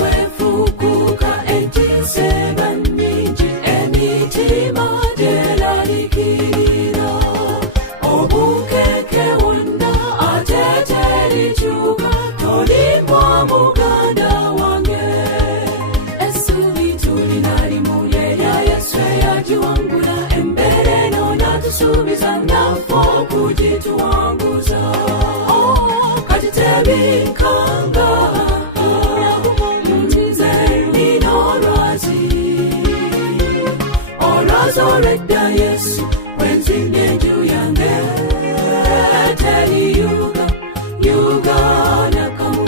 Siwefukuka entiseba nyingi emitima gyeralikirira obukeke wonna ate terikyuka tolimbwa muganda wange essuubi tulina limu lya Yesu eyagiwangula embeera eno n'atusuubiza naffe okugituwanguza kati tebikanga Olwazolwedda Yesu wenzine enju yange teriyuga nakamu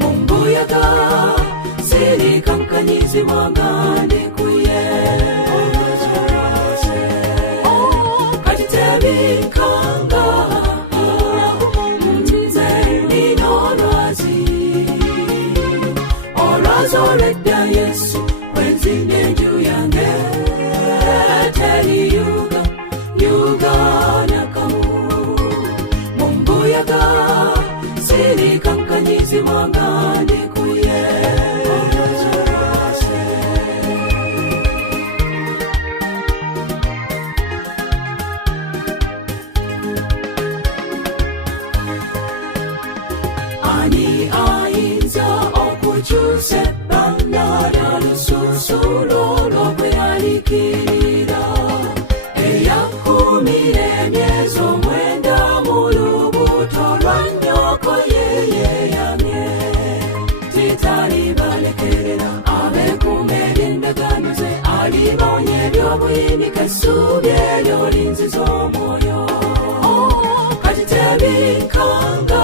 mumbuyaga sirikankanyizibwanga ndikuye kati tebikanga nze nina olwazi olwazolwedda Yesu wenzine enju yange teriyuga nakamu mumbuyaga sirikankanyizibwanga ndikuye ani ayinza okukyusa ebbanga ly'olususu lw'okweraliikirira eyakumira emyezi 9 mu lubuto lwa nnyoko yeyeyamye titalibalekera abekuuma eby'endagaano ze alibonya eby'obuyinike essuubi eryo linziza omwoyo kati tebikanga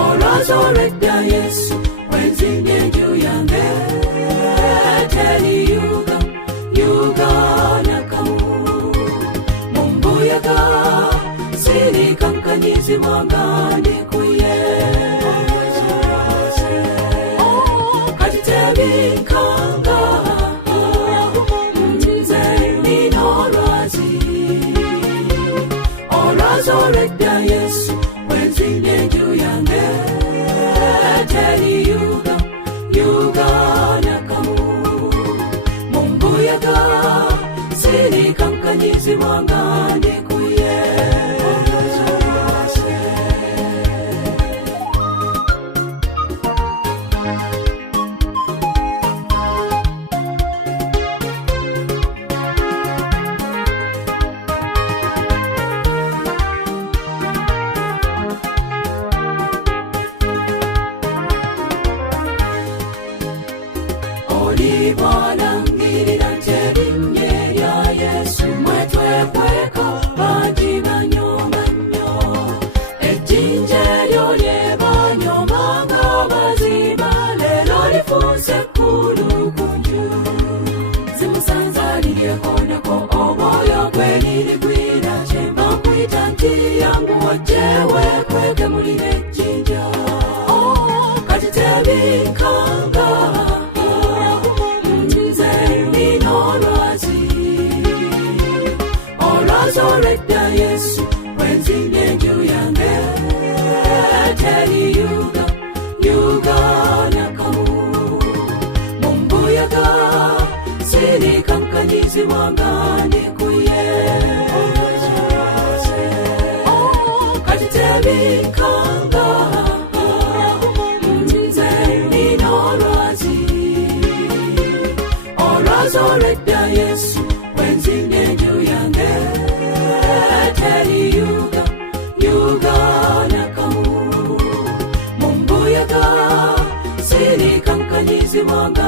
olwazolwedda Yesu wenzine enju yange teriyuga nakamu mumbuyaga sirikankanyizibwanga ndikuye kati tebikanga nze nina olwazi olwazolwedda Yesu wenzine enju yange teriyuga nakamu mumbuyaga sirikankanyizibwanga ndikuye Olibwalangirira nti erinnya erya Yesu mwetwekweka bangi banyooma nnyo ejjinja eryo lyebanyoomanga bazima leero lifuuse ekkulu ku nju zimusanze aliryekoonako omwoyo gwe lirigwira kyemba nkuyita nti yangu ojjewekwekemulira ejjinja kati tebikanga olwazolwedda Yesu wenzine enju yange teriyuga nakamu mumbuyaga sirikankanyizibwanga ndikuye kati tebikanga nze nina olwazi olwazolwedda Yesu wenzine enju yange teriyuga nakamu mumbuyaga sirikankanyizibwanga